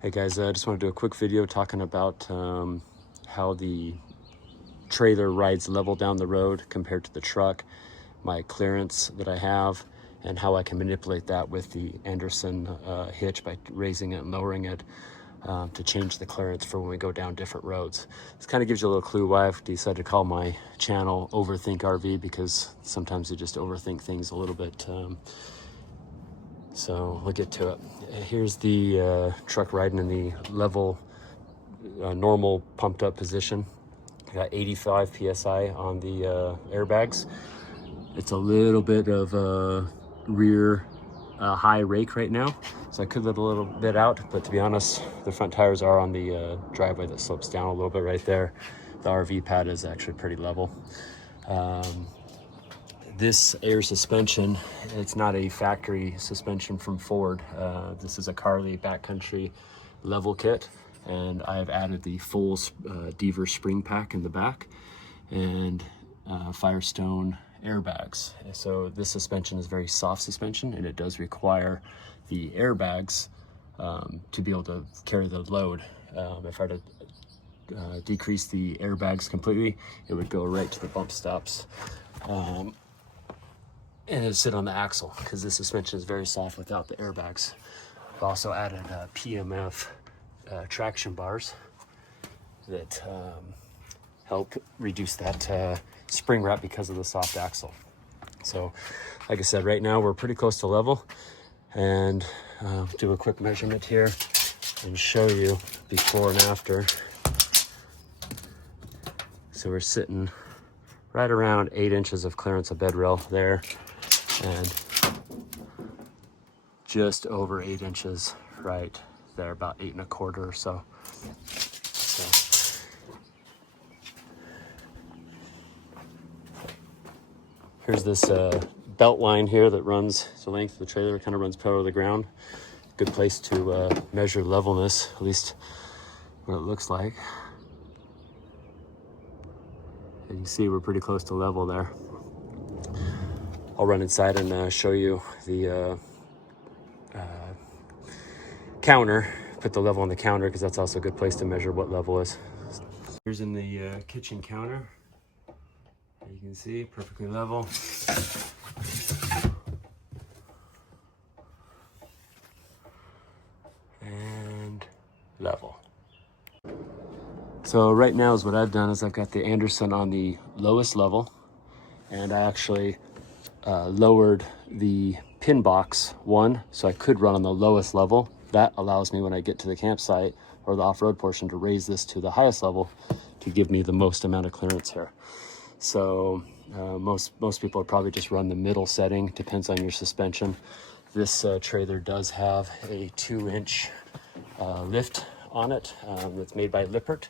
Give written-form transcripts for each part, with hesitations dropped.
Hey guys, I just want to do a quick video talking about how the trailer rides level down the road compared to the truck, my clearance that I have, and how I can manipulate that with the Andersen hitch by raising it and lowering it to change the clearance for when we go down different roads. This kind of gives you a little clue why I've decided to call my channel Overthink RV, because sometimes you just overthink things a little bit. So we'll get to it. Here's the truck riding in the level, normal pumped up position. I got 85 PSI on the airbags. It's a little bit of a rear high rake right now, so I could let a little bit out, but to be honest, the front tires are on the driveway that slopes down a little bit right there. The RV pad is actually pretty level. This air suspension, it's not a factory suspension from Ford. This is a Carli Back Country Level kit, and I have added the full Deaver spring pack in the back and Firestone airbags. So this suspension is very soft suspension, and it does require the airbags to be able to carry the load. If I were to decrease the airbags completely, it would go right to the bump stops. And it'd sit on the axle because the suspension is very soft without the airbags. I've also added PMF traction bars that help reduce that spring wrap because of the soft axle. So like I said, right now we're pretty close to level, and do a quick measurement here and show you before and after. So we're sitting right around 8 inches of clearance of Bedrail there, and just over 8 inches right there, about 8 1/4 or so. Here's this belt line here that runs the length of the trailer, kind of runs parallel to the ground. Good place to measure levelness, at least what it looks like. You can see we're pretty close to level there. I'll run inside and show you the counter, put the level on the counter, because that's also a good place to measure what level is. Here's in the kitchen counter. You can see perfectly level. And level. So right now is what I've done is I've got the Andersen on the lowest level, and I actually lowered the pin box one, so I could run on the lowest level. That allows me, when I get to the campsite or the off-road portion, to raise this to the highest level to give me the most amount of clearance here. So most people would probably just run the middle setting, depends on your suspension. This trailer does have a 2-inch lift on it that's made by Lippert.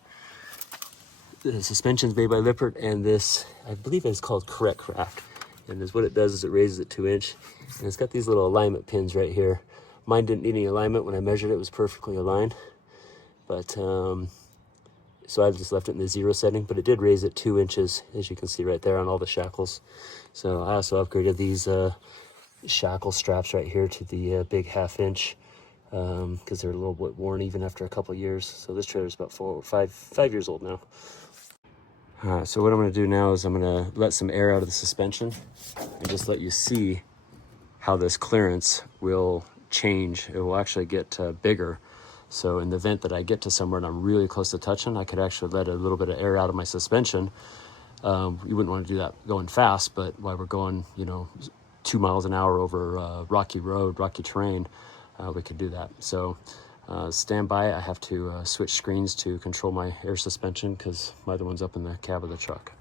The suspension's made by Lippert, and this, I believe it's called Correct Craft. And what it does is it raises it 2 inch, and it's got these little alignment pins right here. Mine didn't need any alignment. When I measured it, it was perfectly aligned. But so I just left it in the 0 setting, but it did raise it 2 inches, as you can see right there on all the shackles. So I also upgraded these shackle straps right here to the big 1/2 inch, because they're a little bit worn even after a couple years. So this trailer is about 5 years old now. So what I'm going to do now is I'm going to let some air out of the suspension and just let you see how this clearance will change. It will actually get bigger. So in the event that I get to somewhere and I'm really close to touching, I could actually let a little bit of air out of my suspension. You wouldn't want to do that going fast, but while we're going, 2 miles an hour over rocky road, rocky terrain, we could do that. So stand by. I have to switch screens to control my air suspension because my other one's up in the cab of the truck.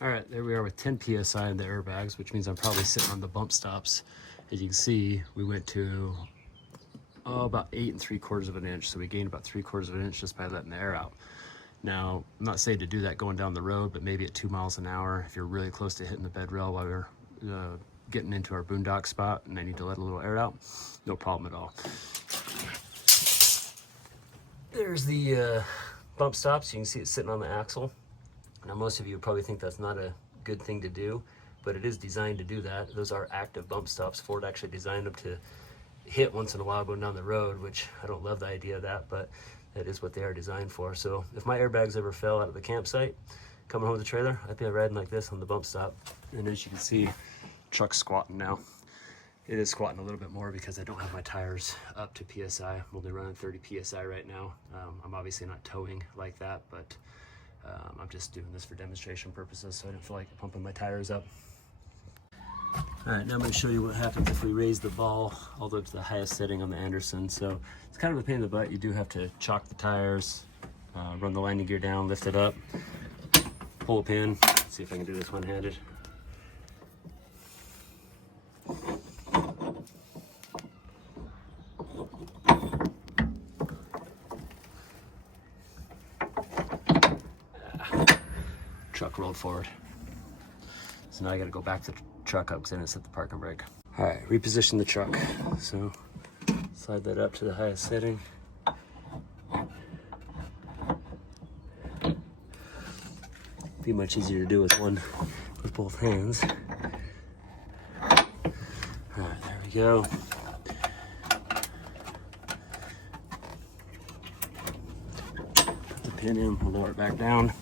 All right, there we are with 10 PSI in the airbags, which means I'm probably sitting on the bump stops. As you can see, we went to about 8 3/4 of an inch. So we gained about 3/4 of an inch just by letting the air out. Now, I'm not saying to do that going down the road, but maybe at 2 miles an hour, if you're really close to hitting the Bedrail while we're getting into our boondock spot and I need to let a little air out, no problem at all. There's the bump stops. You can see it sitting on the axle. Now most of you probably think that's not a good thing to do, but it is designed to do that. Those are active bump stops. Ford actually designed them to hit once in a while going down the road, which I don't love the idea of that, but that is what they are designed for. So if my airbags ever fell out of the campsite, coming home with the trailer, I'd be riding like this on the bump stop. And as you can see, truck's squatting now. It is squatting a little bit more because I don't have my tires up to PSI. I'm only running 30 PSI right now. I'm obviously not towing like that, but I'm just doing this for demonstration purposes, so I didn't feel like pumping my tires up. All right, now I'm going to show you what happens if we raise the ball all the way up to the highest setting on the Andersen. So it's kind of a pain in the butt. You do have to chock the tires, run the landing gear down, lift it up, pull a pin. Let's see if I can do this one-handed. Truck rolled forward. So now I got to go back to the truck up because I didn't set the parking brake. All right, reposition the truck. So slide that up to the highest setting. Be much easier to do with both hands. All right, there we go. Put the pin in, we'll lower it back down.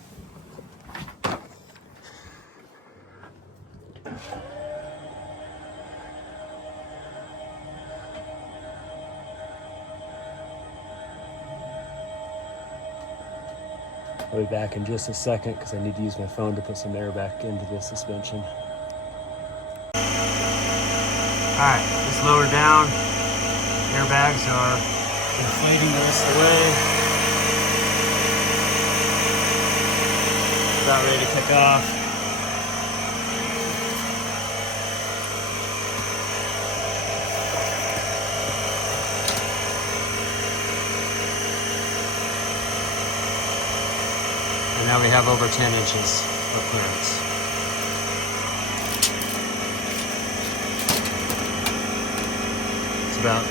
I'll be back in just a second because I need to use my phone to put some air back into the suspension. All right, just lower down. Airbags are inflating the rest of the way. About ready to kick off. And now we have over 10 inches of clearance. It's about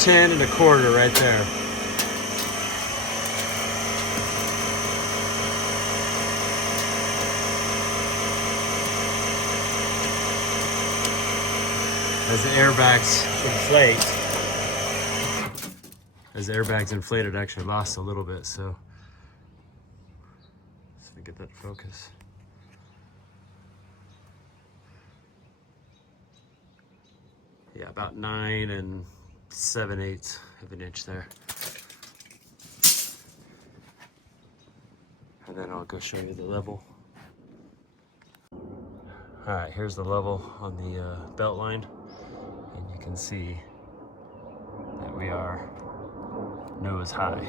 10 1/4 right there. As the airbags inflate, it actually lost a little bit, so get that focus. Yeah, about 9 7/8 of an inch there. And then I'll go show you the level. All right, here's the level on the belt line. And you can see that we are nose high,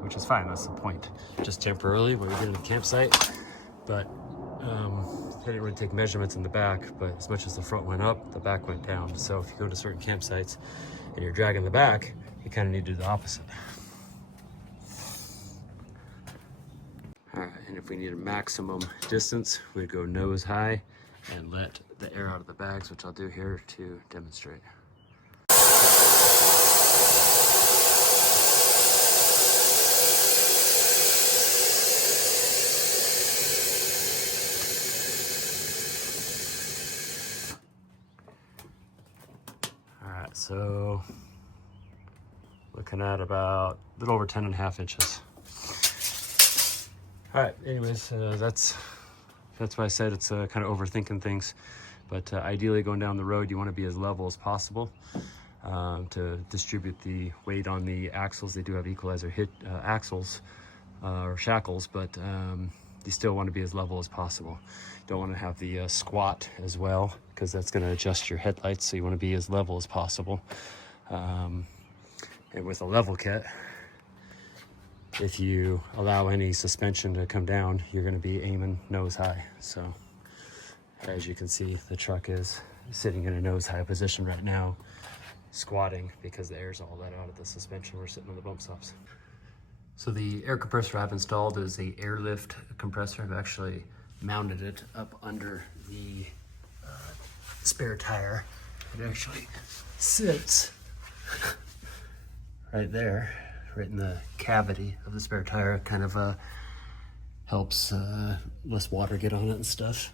which is fine, that's the point. Just temporarily, when we get in the campsite, but I didn't really take measurements in the back, but as much as the front went up, the back went down. So if you go to certain campsites and you're dragging the back, you kind of need to do the opposite. All right, and if we need a maximum distance, we'd go nose high and let the air out of the bags, which I'll do here to demonstrate. So looking at about a little over 10 1/2 inches. All right, anyways, that's why I said it's kind of overthinking things. But ideally going down the road, you want to be as level as possible to distribute the weight on the axles. They do have equalizer hit axles or shackles, but you still want to be as level as possible. You don't want to have the squat as well, because that's going to adjust your headlights, so you want to be as level as possible. And with a level kit, if you allow any suspension to come down, you're going to be aiming nose high. So as you can see, the truck is sitting in a nose high position right now, squatting because the air's all let out of the suspension. We're sitting on the bump stops. So the air compressor I've installed is a airlift compressor. I've actually mounted it up under the spare tire. It actually sits right there right in the cavity of the spare tire. It kind of helps less water get on it and stuff.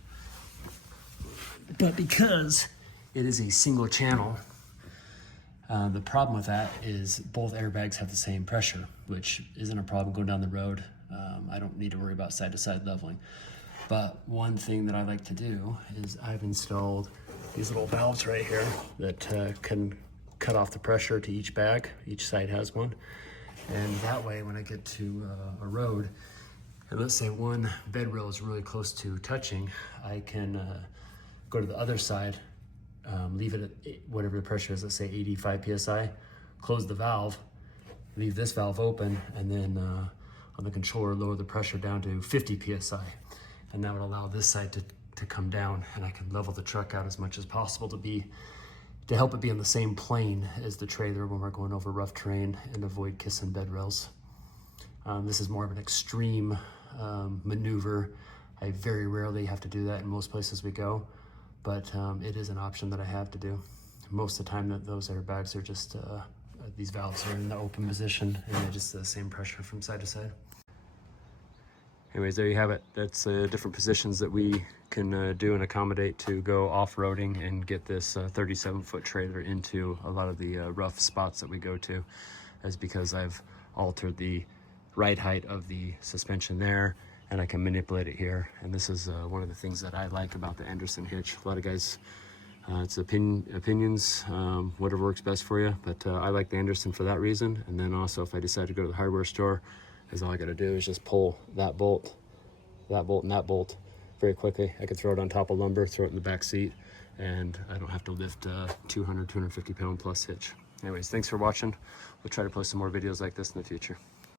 But because it is a single channel, the problem with that is both airbags have the same pressure, which isn't a problem going down the road. I don't need to worry about side-to-side leveling. But one thing that I like to do is I've installed these little valves right here that can cut off the pressure to each bag. Each side has one. And that way, when I get to a road, and let's say one bed rail is really close to touching, I can go to the other side, leave it at whatever the pressure is, let's say 85 PSI, close the valve, leave this valve open, and then on the controller, lower the pressure down to 50 PSI. And that would allow this side to come down, and I can level the truck out as much as possible to help it be on the same plane as the trailer when we're going over rough terrain and avoid kissing bed rails. This is more of an extreme maneuver. I very rarely have to do that in most places we go, but it is an option that I have to do. Most of the time that those airbags are just, these valves are in the open position and they're just the same pressure from side to side. Anyways, there you have it. That's different positions that we can do and accommodate to go off-roading and get this 37-foot trailer into a lot of the rough spots that we go to. That's because I've altered the ride height of the suspension there, and I can manipulate it here. And this is one of the things that I like about the Andersen Hitch. A lot of guys, it's opinions, whatever works best for you, but I like the Andersen for that reason. And then also, if I decide to go to the hardware store, is all I gotta do is just pull that bolt, and that bolt very quickly. I could throw it on top of lumber, throw it in the back seat, and I don't have to lift a 250 pound plus hitch. Anyways, thanks for watching. We'll try to post some more videos like this in the future.